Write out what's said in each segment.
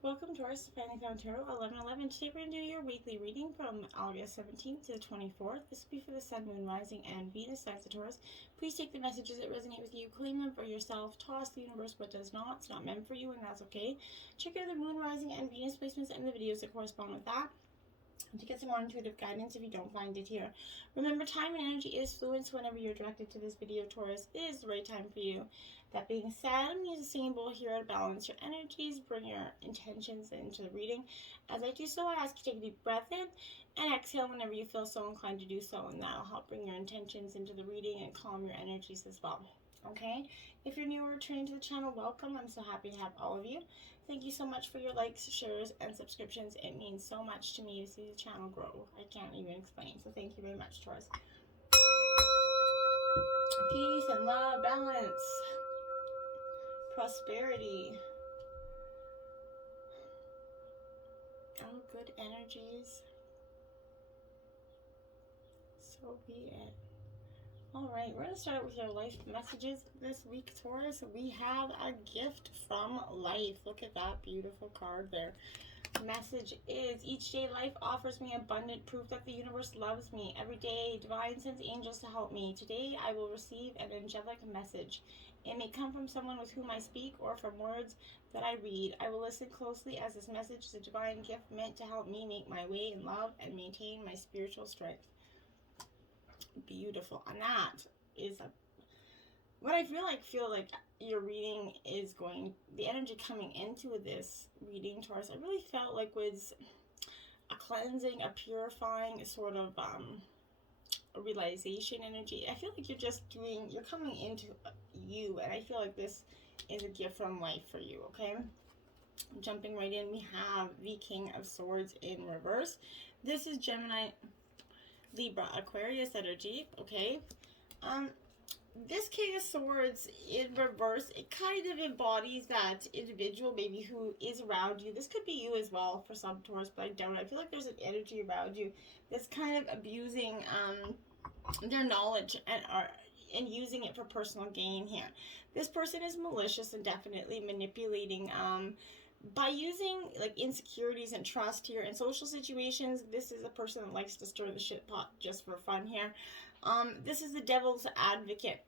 Welcome, Taurus, to Finally Found Tarot 1111. Today we're going to do your weekly reading from August 17th to the 24th. This will be for the Sun, Moon, Rising, and Venus signs of Taurus. Please take the messages that resonate with you, claim them for yourself, toss the universe what does not. It's not meant for you, and that's okay. Check out the Moon, Rising, and Venus placements and the videos that correspond with that to get some more intuitive guidance if you don't find it here. Remember, time and energy is fluid, so whenever you're directed to this video, Taurus, it is the right time for you. That being said, I'm using a symbol here to balance your energies, bring your intentions into the reading. As I do so, I ask you to take a deep breath in and exhale whenever you feel so inclined to do so, and that'll help bring your intentions into the reading and calm your energies as well. Okay? If you're new or returning to the channel, welcome. I'm so happy to have all of you. Thank you so much for your likes, shares, and subscriptions. It means so much to me to see the channel grow. I can't even explain. So thank you very much, Taurus. Peace and love, balance, prosperity. All good energies. So be it. Alright, we're going to start out with your life messages this week, Taurus. We have a gift from life. Look at that beautiful card there. The message is, each day life offers me abundant proof that the universe loves me. Every day, divine sends angels to help me. Today, I will receive an angelic message. It may come from someone with whom I speak or from words that I read. I will listen closely, as this message is a divine gift meant to help me make my way in love and maintain my spiritual strength. Beautiful. And that is what I feel like your reading is going, the energy coming into this reading, Taurus, I really felt like was a cleansing, a purifying sort of a realization energy. I feel like you're coming into you, and I feel like this is a gift from life for you. Okay, jumping right in, we have the King of Swords in reverse. This is Gemini, Libra, Aquarius energy. Okay, this King of Swords in reverse, it kind of embodies that individual maybe who is around you. This could be you as well for some, Taurus, but I don't. I feel like there's an energy around you that's kind of abusing their knowledge and using it for personal gain here. This person is malicious and definitely manipulating by using like insecurities and trust here in social situations. This is a person that likes to stir the shit pot just for fun here. This is the devil's advocate.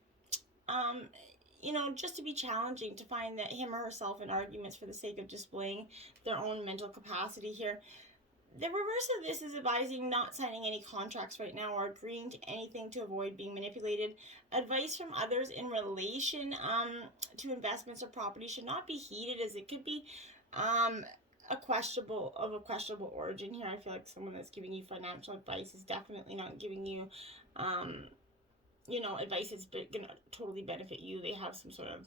You know, just to be challenging, to find that him or herself in arguments for the sake of displaying their own mental capacity here. The reverse of this is advising not signing any contracts right now or agreeing to anything to avoid being manipulated. Advice from others in relation to investments or property should not be heeded, as it could be a questionable origin here. I feel like someone that's giving you financial advice is definitely not giving you you know, advice is going to totally benefit you. They have some sort of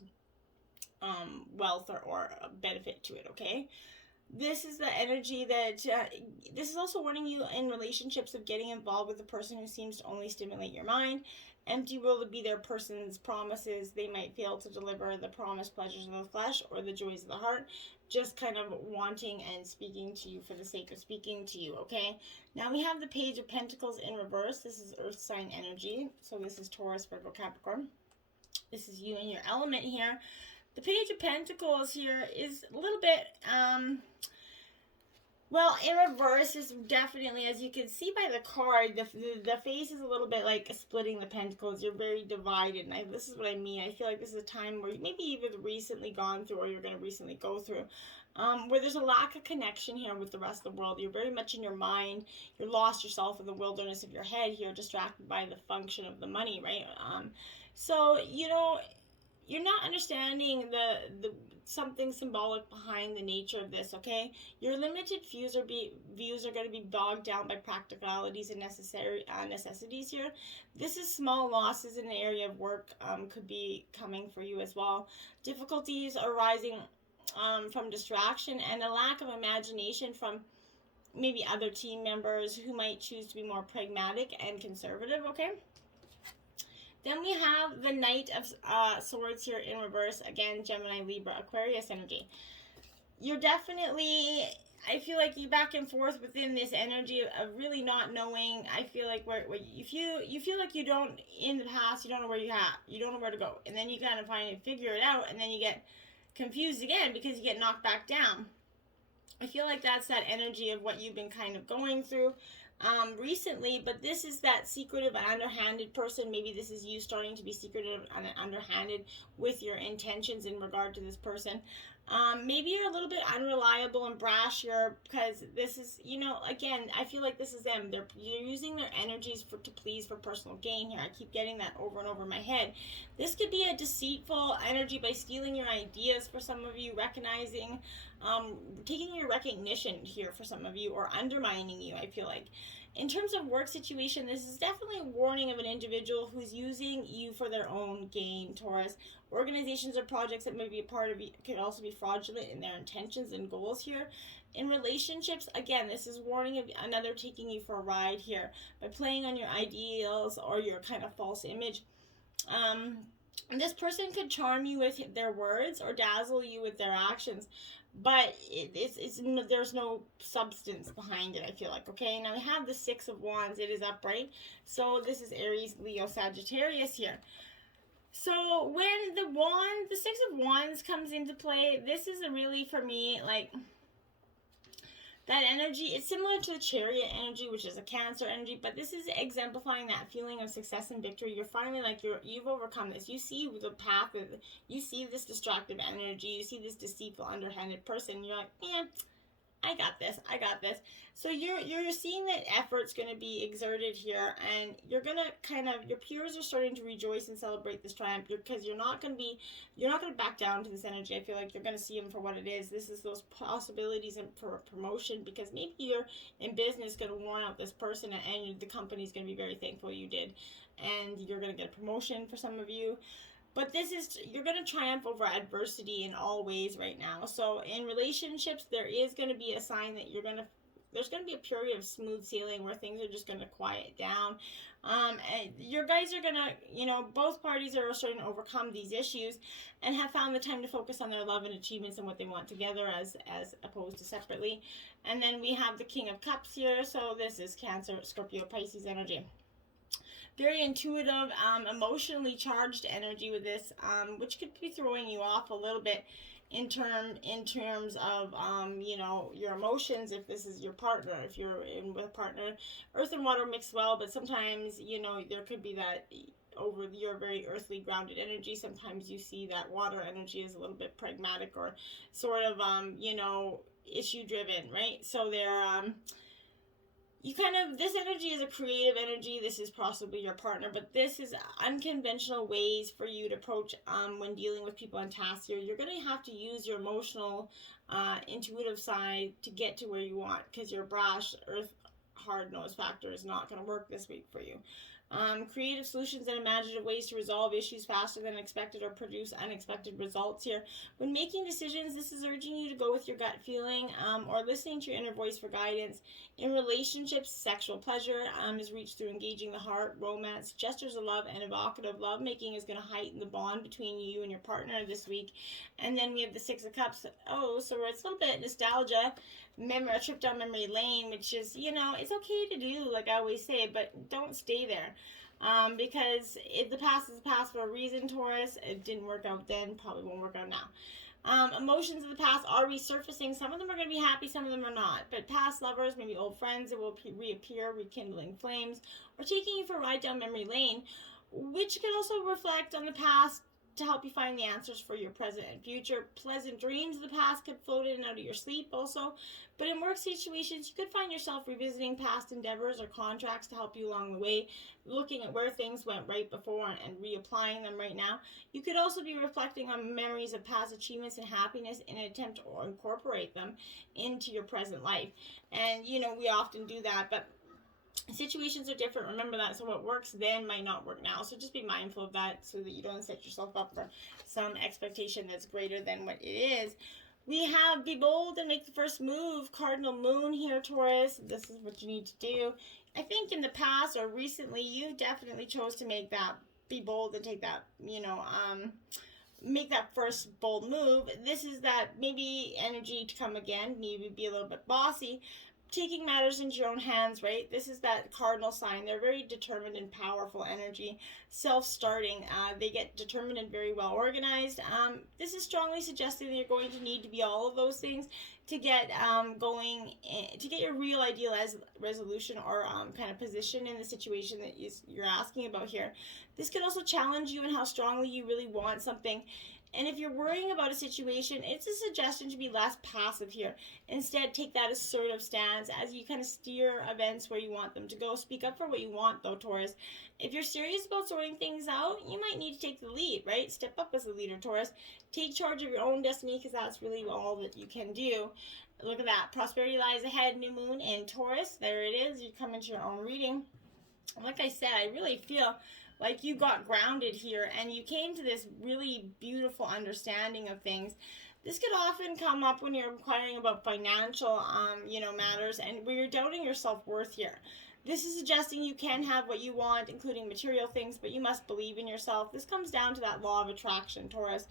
wealth or a benefit to it, okay? This is the energy that, this is also warning you in relationships of getting involved with a person who seems to only stimulate your mind. Empty will be their person's promises. They might fail to deliver the promised pleasures of the flesh or the joys of the heart, just kind of wanting and speaking to you for the sake of speaking to you, okay? Now we have the Page of Pentacles in reverse. This is Earth sign energy. So this is Taurus, Virgo, Capricorn. This is you and your element here. The Page of Pentacles here is a little bit, well, in reverse is definitely, as you can see by the card, the face is a little bit like splitting the pentacles. You're very divided, and this is what I mean. I feel like this is a time where maybe you've either recently gone through or you're going to recently go through, where there's a lack of connection here with the rest of the world. You're very much in your mind. You're lost yourself in the wilderness of your head here, distracted by the function of the money, right? So, you know, you're not understanding the something symbolic behind the nature of this, okay? Your limited views are going to be bogged down by practicalities and necessities here. This is small losses in the area of work could be coming for you as well. Difficulties arising from distraction and a lack of imagination from maybe other team members who might choose to be more pragmatic and conservative, okay? Then we have the Knight of Swords here in reverse. Again, Gemini, Libra, Aquarius energy. You're definitely, I feel like you're back and forth within this energy of really not knowing. I feel like you feel like you don't, in the past, you don't know where you don't know where to go. And then you kind of figure it out, and then you get confused again because you get knocked back down. I feel like that's that energy of what you've been kind of going through recently, but this is that secretive and underhanded person. Maybe this is you starting to be secretive and underhanded with your intentions in regard to this person. Maybe you're a little bit unreliable and brash here, because this is, again, I feel like this is them. You're using their energies to please for personal gain here. I keep getting that over and over in my head. This could be a deceitful energy by stealing your ideas for some of you, recognizing, taking your recognition here for some of you, or undermining you, I feel like. In terms of work situation, this is definitely a warning of an individual who's using you for their own gain, Taurus. Organizations or projects that may be a part of you could also be fraudulent in their intentions and goals here. In relationships, again, this is warning of another taking you for a ride here by playing on your ideals or your kind of false image. And this person could charm you with their words or dazzle you with their actions, but there's no substance behind it, I feel like. Okay, now we have the Six of Wands. It is upright, so this is Aries, Leo, Sagittarius here. So when the Six of Wands comes into play, this is really, for me, like, that energy. It's similar to the Chariot energy, which is a Cancer energy, but this is exemplifying that feeling of success and victory. You're finally like, you've overcome this. You see the path, you see this destructive energy, you see this deceitful, underhanded person. You're like, yeah, I got this. So you're seeing that effort's going to be exerted here, and you're going to your peers are starting to rejoice and celebrate this triumph, because you're not going to back down to this energy. I feel like you're going to see them for what it is. This is those possibilities for promotion, because maybe you're in business going to warn out this person, and the company's going to be very thankful you did, and you're going to get a promotion for some of you. But you're going to triumph over adversity in all ways right now. So in relationships, there is going to be a sign that there's going to be a period of smooth sailing where things are just going to quiet down. And your guys are going to, both parties are starting to overcome these issues and have found the time to focus on their love and achievements and what they want together as opposed to separately. And then we have the King of Cups here. So this is Cancer, Scorpio, Pisces energy. Very intuitive, emotionally charged energy with this, which could be throwing you off a little bit in terms of your emotions. If this is your partner, if you're in with a partner, earth and water mix well, but sometimes there could be that over your very earthly grounded energy. Sometimes you see that water energy is a little bit pragmatic or sort of issue driven, right? So they're this energy is a creative energy. This is possibly your partner, but this is unconventional ways for you to approach when dealing with people and tasks here. You're going to have to use your emotional, intuitive side to get to where you want, because your brash, earth, hard-nosed factor is not going to work this week for you. Creative solutions and imaginative ways to resolve issues faster than expected or produce unexpected results here. When making decisions, this is urging you to go with your gut feeling or listening to your inner voice for guidance. In relationships, sexual pleasure is reached through engaging the heart. Romance, gestures of love, and evocative lovemaking is going to heighten the bond between you and your partner this week. And then we have the Six of Cups. So it's a little bit nostalgia. A trip down memory lane, which is, it's okay to do, like I always say, but don't stay there. Because the past is the past for a reason, Taurus. It didn't work out then, probably won't work out now. Emotions of the past are resurfacing. Some of them are going to be happy, some of them are not. But past lovers, maybe old friends, it will reappear, rekindling flames, or taking you for a ride down memory lane, which could also reflect on the past to help you find the answers for your present and future. Pleasant dreams of the past could float in and out of your sleep also. But in work situations, you could find yourself revisiting past endeavors or contracts to help you along the way, looking at where things went right before and reapplying them right now. You could also be reflecting on memories of past achievements and happiness in an attempt to incorporate them into your present life. And, we often do that, but situations are different. Remember that. So what works then might not work now. So just be mindful of that so that you don't set yourself up for some expectation that's greater than what it is. We have be bold and make the first move. Cardinal Moon here, Taurus. This is what you need to do. I think in the past or recently, you definitely chose to make that, be bold and take that, make that first bold move. This is that maybe energy to come again. Maybe be a little bit bossy. taking matters into your own hands, right? This is that cardinal sign. They're very determined and powerful energy, self-starting. They get determined and very well organized. This is strongly suggesting that you're going to need to be all of those things to get to get your real ideal resolution or kind of position in the situation that you're asking about here. This could also challenge you in how strongly you really want something. And if you're worrying about a situation, it's a suggestion to be less passive here. Instead, take that assertive stance as you kind of steer events where you want them to go. Speak up for what you want, though, Taurus. If you're serious about sorting things out, you might need to take the lead, right? Step up as a leader, Taurus. Take charge of your own destiny, because that's really all that you can do. Look at that. Prosperity lies ahead, new moon in Taurus. There it is. You come into your own reading. Like I said, I really feel like you got grounded here and you came to this really beautiful understanding of things. This could often come up when you're inquiring about financial, matters, and where you're doubting your self-worth here. This is suggesting you can have what you want, including material things, but you must believe in yourself. This comes down to that law of attraction, Taurus.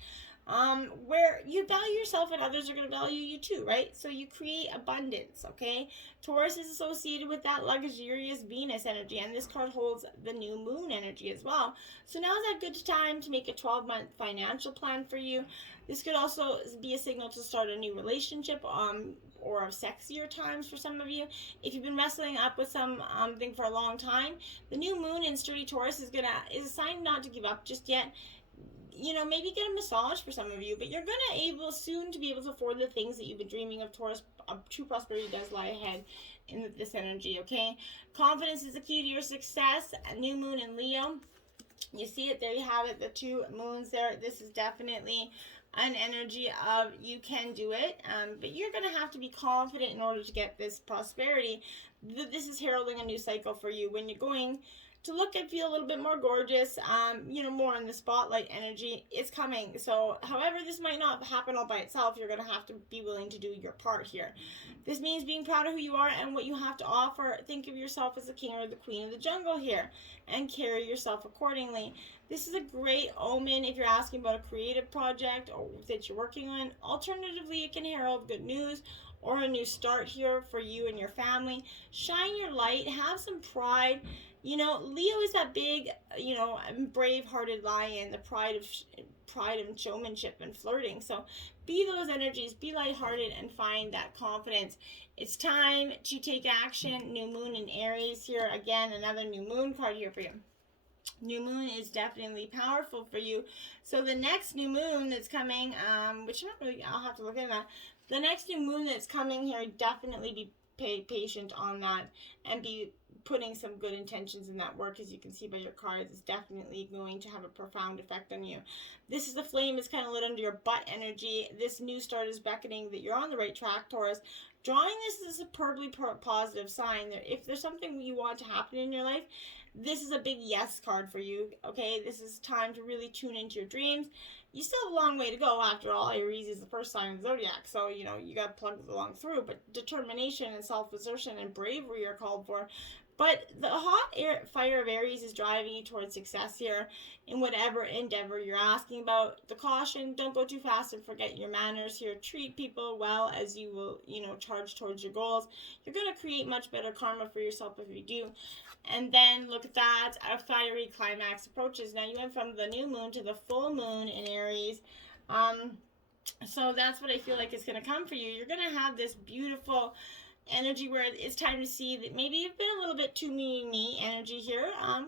Where you value yourself and others are going to value you too, right? So you create abundance, okay? Taurus is associated with that luxurious Venus energy, and this card holds the new moon energy as well. So now is that good time to make a 12-month financial plan for you. This could also be a signal to start a new relationship, or of sexier times for some of you. If you've been wrestling up with something for a long time, the new moon in sturdy Taurus is a sign not to give up just yet. Maybe get a massage for some of you, but you're soon to be able to afford the things that you've been dreaming of, Taurus. True prosperity does lie ahead in this energy, okay? Confidence is the key to your success. A new moon in Leo. You see it, there you have it, the two moons there. This is definitely an energy of you can do it, but you're going to have to be confident in order to get this prosperity. This is heralding a new cycle for you when you're going to look and feel a little bit more gorgeous, more in the spotlight energy. It's coming. So, however, this might not happen all by itself. You're going to have to be willing to do your part here. This means being proud of who you are and what you have to offer. Think of yourself as the king or the queen of the jungle here and carry yourself accordingly. This is a great omen if you're asking about a creative project or that you're working on. Alternatively, it can herald good news or a new start here for you and your family. Shine your light. Have some pride. Leo is that big, brave-hearted lion, the pride and showmanship and flirting. So be those energies, be lighthearted, and find that confidence. It's time to take action. New moon in Aries here. Again, another new moon card here for you. New moon is definitely powerful for you. So the next new moon that's coming, which I'll have to look at that. The next new moon that's coming here, definitely be patient on that and be putting some good intentions in that work. As you can see by your cards, is definitely going to have a profound effect on you. This is the flame is kind of lit under your butt energy. This new start is beckoning that you're on the right track, Taurus. Drawing this is a superbly positive sign that if there's something you want to happen in your life, this is a big yes card for you, okay? This is time to really tune into your dreams. You still have a long way to go. After all, Aries is the first sign of the zodiac, so, you got to plug along through. But determination and self-assertion and bravery are called for. But the hot fire of Aries is driving you towards success here in whatever endeavor you're asking about. The caution, don't go too fast and forget your manners here. Treat people well as you will, charge towards your goals. You're going to create much better karma for yourself if you do. And then look at that, a fiery climax approaches. Now you went from the new moon to the full moon in Aries. So that's what I feel like is going to come for you. You're going to have this beautiful energy where it's time to see that maybe you've been a little bit too me energy here,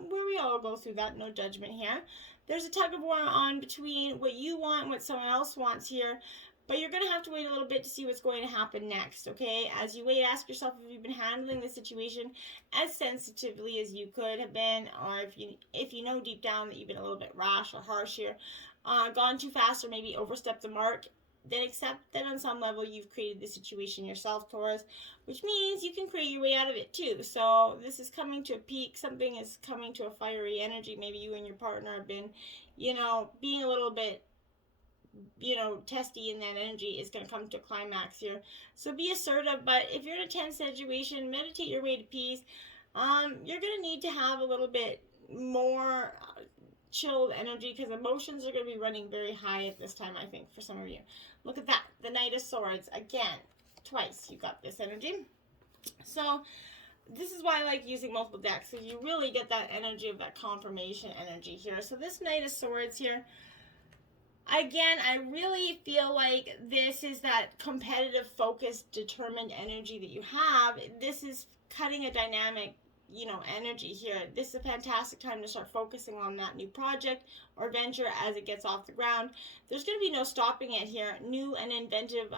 where we all go through that, no judgment here. There's a tug of war on between what you want and what someone else wants here, but you're going to have to wait a little bit to see what's going to happen next, okay? As you wait, ask yourself if you've been handling the situation as sensitively as you could have been, or if you know deep down that you've been a little bit rash or harsh here, gone too fast or maybe overstepped the mark. Then accept that on some level you've created the situation yourself, Taurus, which means you can create your way out of it too. So this is coming to a peak. Something is coming to a fiery energy. Maybe you and your partner have been, being a little bit, testy in that energy is going to come to a climax here. So be assertive, but if you're in a tense situation, meditate your way to peace. You're going to need to have a little bit more chilled energy because emotions are going to be running very high at this time, I think, for some of you. Look at that. The Knight of Swords. Again, twice you got this energy. So this is why I like using multiple decks, so you really get that energy of that confirmation energy here. So this Knight of Swords here, again, I really feel like this is that competitive, focused, determined energy that you have. This is cutting a dynamic, energy here. This is a fantastic time to start focusing on that new project or venture as it gets off the ground. There's going to be no stopping it here. New and inventive.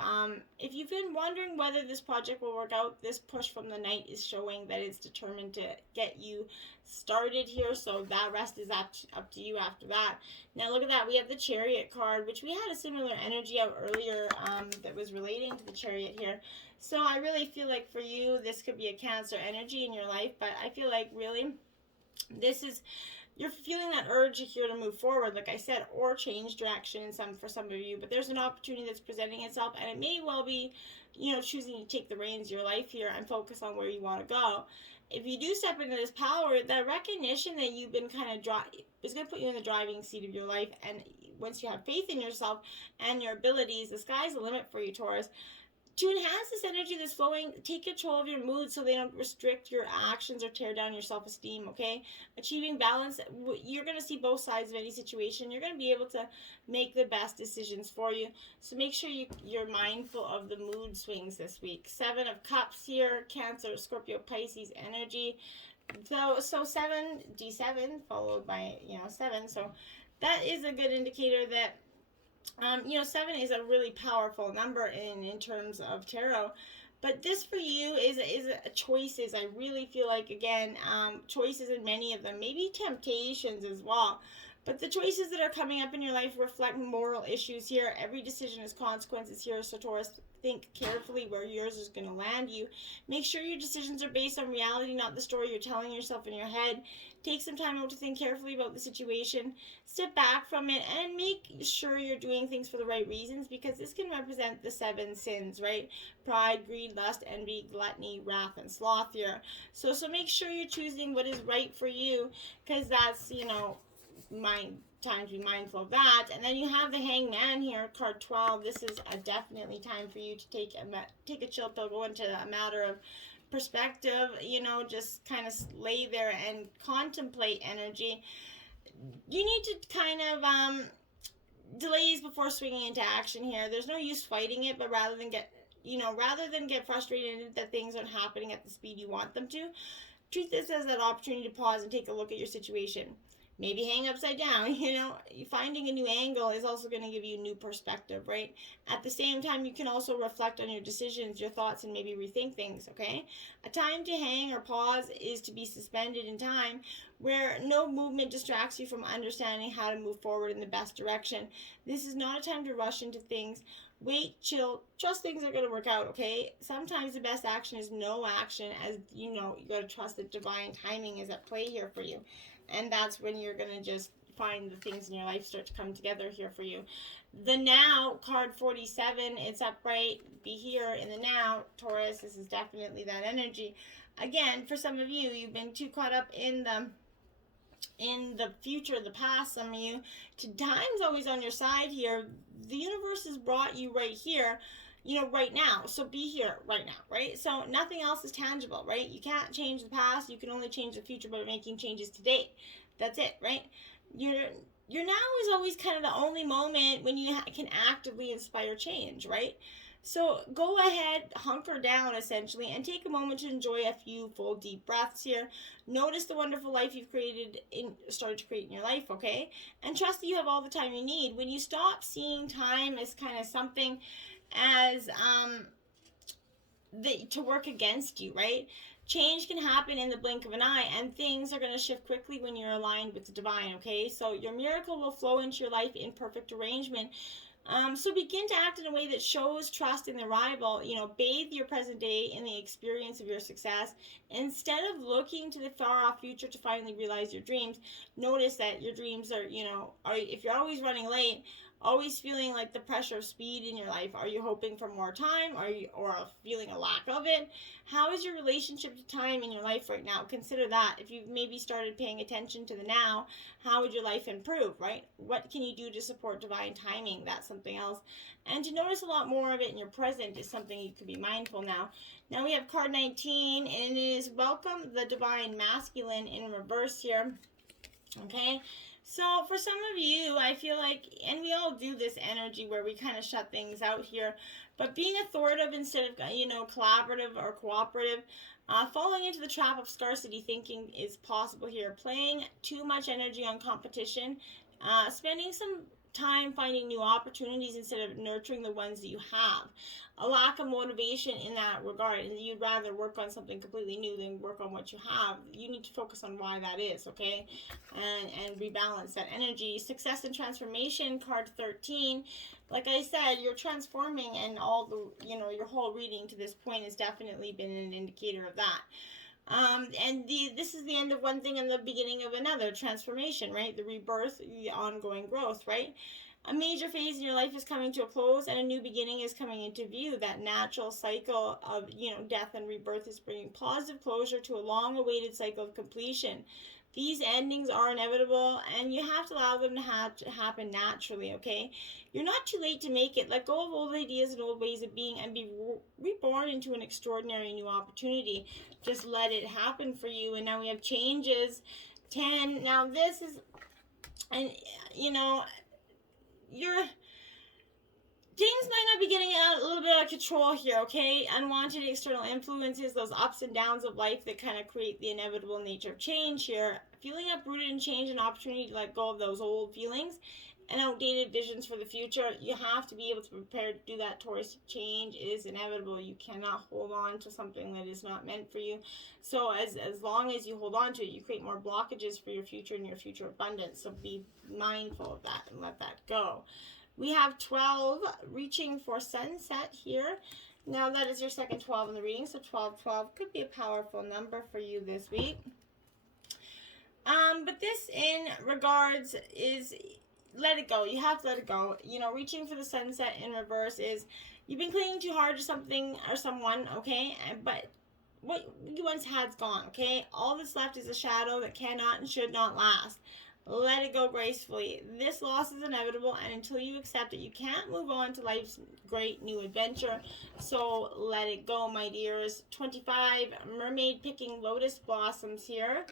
If you've been wondering whether this project will work out, this push from the Knight is showing that it's determined to get you started here. So that rest is up to you after that. Now look at that. We have the Chariot card, which we had a similar energy out earlier that was relating to the Chariot here. So I really feel like for you, this could be a Cancer energy in your life, but I feel like really this is, you're feeling that urge here to move forward, like I said, or change direction for some of you, but there's an opportunity that's presenting itself, and it may well be, choosing to take the reins of your life here and focus on where you want to go. If you do step into this power, the recognition that you've been kind of is going to put you in the driving seat of your life, and once you have faith in yourself and your abilities, the sky's the limit for you, Taurus. To enhance this energy that's flowing, take control of your mood so they don't restrict your actions or tear down your self-esteem, okay? Achieving balance, you're going to see both sides of any situation. You're going to be able to make the best decisions for you. So make sure you're mindful of the mood swings this week. 7 of Cups here, Cancer, Scorpio, Pisces energy. So 7, D7, followed by, 7. So that is a good indicator that 7 is a really powerful number in terms of tarot. But this for you is a choices. I really feel like, again, choices in many of them, maybe temptations as well. But the choices that are coming up in your life reflect moral issues here. Every decision has consequences here. So Taurus, think carefully where yours is going to land you. Make sure your decisions are based on reality, not the story you're telling yourself in your head. Take some time out to think carefully about the situation. Step back from it and make sure you're doing things for the right reasons, because this can represent the 7 sins, right? Pride, greed, lust, envy, gluttony, wrath, and sloth here. So make sure you're choosing what is right for you, because that's, time to be mindful of that. And then you have the Hangman here, card 12. This is definitely time for you to take a chill pill, go into a matter of perspective, just kind of lay there and contemplate energy. You need to kind of delays before swinging into action here. There's no use fighting it, but rather than get frustrated that things aren't happening at the speed you want them to, treat this as an opportunity to pause and take a look at your situation. Maybe hang upside down, finding a new angle is also going to give you new perspective, right? At the same time, you can also reflect on your decisions, your thoughts, and maybe rethink things, okay? A time to hang or pause is to be suspended in time, where no movement distracts you from understanding how to move forward in the best direction. This is not a time to rush into things. Wait, chill, trust things are going to work out, okay? Sometimes the best action is no action, as you got to trust that divine timing is at play here for you. And that's when you're going to just find the things in your life start to come together here for you. The Now, card 47, it's upright. Be here in the now, Taurus. This is definitely that energy. Again, for some of you, you've been too caught up in the future, the past, some of you. Time's always on your side here. The universe has brought you right here, right now. So be here right now, right? So nothing else is tangible, right? You can't change the past. You can only change the future by making changes today. That's it, right? Your now is always kind of the only moment when you can actively inspire change, right? So go ahead, hunker down essentially, and take a moment to enjoy a few full deep breaths here. Notice the wonderful life you've started to create in your life, okay? And trust that you have all the time you need. When you stop seeing time as kind of something as to work against you, right? Change can happen in the blink of an eye, and things are going to shift quickly when you're aligned with the divine, okay? So your miracle will flow into your life in perfect arrangement. So begin to act in a way that shows trust in the arrival. Bathe your present day in the experience of your success. Instead of looking to the far-off future to finally realize your dreams, notice that your dreams are, if you're always running late, Always feeling like the pressure of speed in your life? Are you hoping for more time? Or feeling a lack of it? How is your relationship to time in your life right now? Consider that. If you've maybe started paying attention to the now, how would your life improve, right? What can you do to support divine timing? That's something else. And to notice a lot more of it in your present is something you could be mindful now. Now we have card 19, and it is welcome the divine masculine in reverse here. Okay, so for some of you, I feel like, and we all do this energy where we kind of shut things out here, but being authoritative instead of, collaborative or cooperative, falling into the trap of scarcity thinking is possible here. Playing too much energy on competition, spending some time finding new opportunities instead of nurturing the ones that you have. A lack of motivation in that regard, and you'd rather work on something completely new than work on what you have. You need to focus on why that is, okay? And rebalance that energy. Success and transformation, card 13. Like I said, you're transforming, and all the, your whole reading to this point has definitely been an indicator of that. This is the end of one thing and the beginning of another transformation, right? The rebirth, the ongoing growth, right? A major phase in your life is coming to a close, and a new beginning is coming into view. That natural cycle of, death and rebirth is bringing positive closure to a long-awaited cycle of completion. These endings are inevitable, and you have to allow them to happen naturally, okay? You're not too late to make it. Let go of old ideas and old ways of being and be reborn into an extraordinary new opportunity. Just let it happen for you. And now we have changes. 10. Now this is, and, things might not be getting out a little bit out of control here, okay? Unwanted external influences, those ups and downs of life that kind of create the inevitable nature of change here. Feeling uprooted in change, an opportunity to let go of those old feelings and outdated visions for the future. You have to be able to prepare to do that, Taurus. Change is inevitable. You cannot hold on to something that is not meant for you. So as long as you hold on to it, you create more blockages for your future and your future abundance. So be mindful of that and let that go. We have 12, reaching for sunset here. Now that is your second 12 in the reading, so 12 could be a powerful number for you this week. But this in regards is, let it go. You have to let it go. Reaching for the sunset in reverse is you've been clinging too hard to something or someone, okay? But what you once had's gone, okay? All that's left is a shadow that cannot and should not last. Let it go gracefully. This loss is inevitable, and until you accept it, you can't move on to life's great new adventure. So let it go, my dears. 25, mermaid picking lotus blossoms here.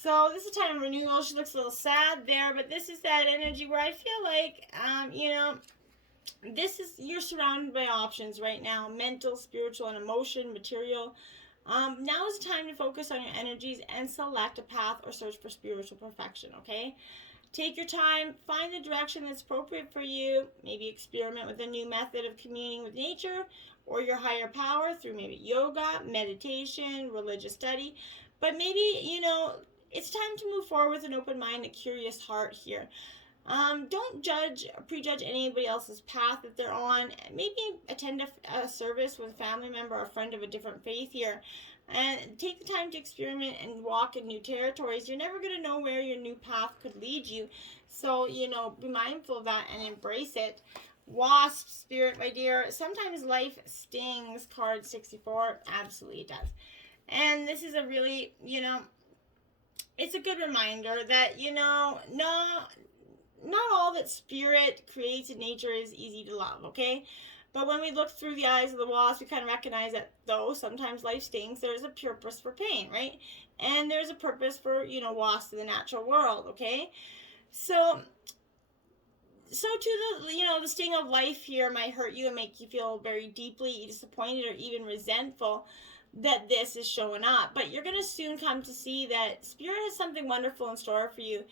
So this is a time of renewal. She looks a little sad there, but this is that energy where I feel like, you're surrounded by options right now. Mental, spiritual, and emotion, material. Now is the time to focus on your energies and select a path or search for spiritual perfection, okay? Take your time, find the direction that's appropriate for you. Maybe experiment with a new method of communing with nature or your higher power through maybe yoga, meditation, religious study. But maybe, it's time to move forward with an open mind, a curious heart here. Don't prejudge anybody else's path that they're on. Maybe attend a service with a family member or a friend of a different faith here. And take the time to experiment and walk in new territories. You're never going to know where your new path could lead you. So, be mindful of that and embrace it. Wasp spirit, my dear. Sometimes life stings, card 64. Absolutely it does. And this is a really, it's a good reminder that, not all that spirit creates in nature is easy to love, okay? But when we look through the eyes of the wasp, we kind of recognize that though sometimes life stings, there's a purpose for pain, right? And there's a purpose for, wasps in the natural world, okay? So to the sting of life here might hurt you and make you feel very deeply disappointed or even resentful that this is showing up. But you're going to soon come to see that spirit has something wonderful in store for you.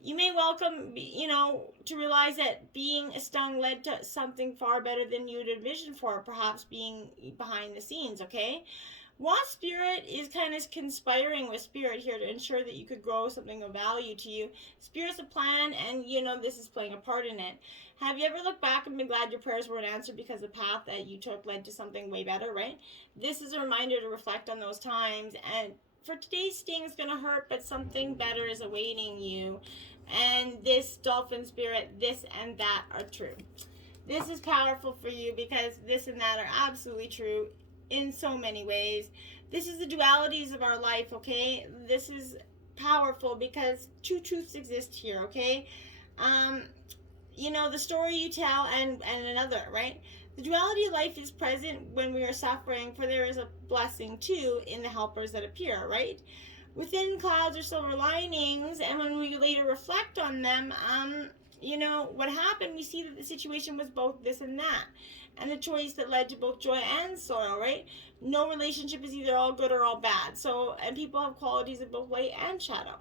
You may welcome, to realize that being stung led to something far better than you had envisioned for, perhaps being behind the scenes, okay? Wasp spirit is kind of conspiring with spirit here to ensure that you could grow something of value to you. Spirit's a plan, and, this is playing a part in it. Have you ever looked back and been glad your prayers weren't answered because the path that you took led to something way better, right? This is a reminder to reflect on those times, and for today's sting is going to hurt, but something better is awaiting you. and this dolphin spirit, this and that are true. This is powerful for you because this and that are absolutely true in so many ways. This is the dualities of our life, okay? This is powerful because two truths exist here, okay? You know, the story you tell and another, right? The duality of life is present when we are suffering, for there is a blessing too in the helpers that appear, right? Within clouds are silver linings, and when we later reflect on them, you know, what happened, we see that the situation was both this and that, and the choice that led to both joy and sorrow, right? No relationship is either all good or all bad. So, and people have qualities of both light and shadow.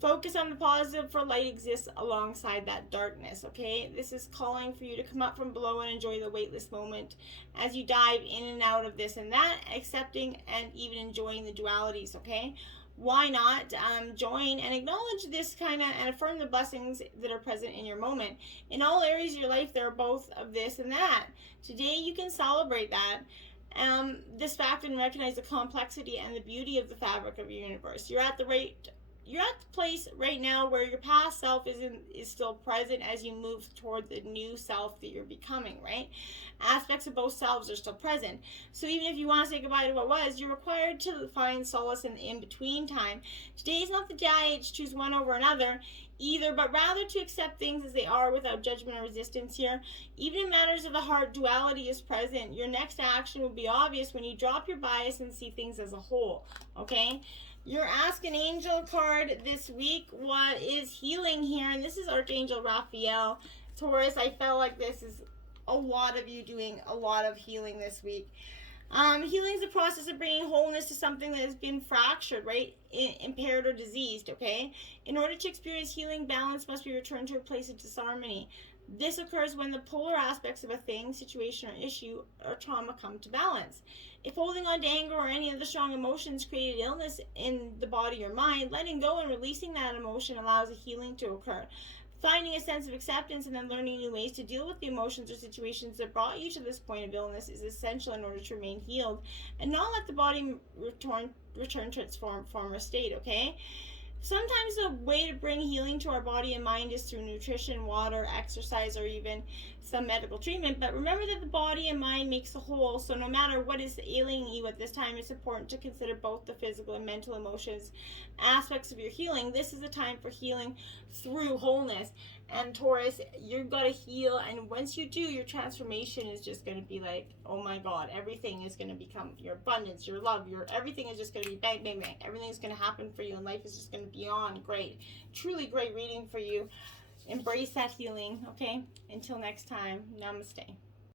Focus on the positive, for light exists alongside that darkness, okay? This is calling for you to come up from below and enjoy the weightless moment as you dive in and out of this and that, accepting and even enjoying the dualities, okay? Why not join and acknowledge this kind of, and affirm the blessings that are present in your moment. In all areas of your life, there are both of this and that. Today, you can celebrate that. This fact and recognize the complexity and the beauty of the fabric of your universe. You're at the place right now where your past self is still present as you move toward the new self that you're becoming, right? Aspects of both selves are still present. So even if you want to say goodbye to what was, you're required to find solace in the in-between time. Today is not the day to choose one over another either, but rather to accept things as they are without judgment or resistance here. Even in matters of the heart, duality is present. Your next action will be obvious when you drop your bias and see things as a whole, okay? Your Ask an Angel card this week, what is healing here? And this is Archangel Raphael. Taurus, I felt like this is a lot of you doing a lot of healing this week. Healing is the process of bringing wholeness to something that has been fractured, right? Impaired or diseased, okay? In order to experience healing, balance must be returned to a place of disharmony. This occurs when the polar aspects of a thing, situation, or issue or trauma come to balance. If holding on to anger or any other strong emotions created illness in the body or mind, letting go and releasing that emotion allows a healing to occur. Finding a sense of acceptance and then learning new ways to deal with the emotions or situations that brought you to this point of illness is essential in order to remain healed and not let the body return to its former state, okay? Sometimes the way to bring healing to our body and mind is through nutrition, water, exercise, or even some medical treatment. But remember that the body and mind makes a whole, so no matter what is ailing you at this time, it's important to consider both the physical and mental emotions aspects of your healing. This is a time for healing through wholeness. And Taurus, you've got to heal, and once you do, your transformation is just going to be like, oh my God, everything is going to become your abundance, your love, your everything is just going to be bang, bang, bang. Everything's going to happen for you, and life is just going to be on great. Truly great reading for you. Embrace that healing, okay? Until next time, namaste.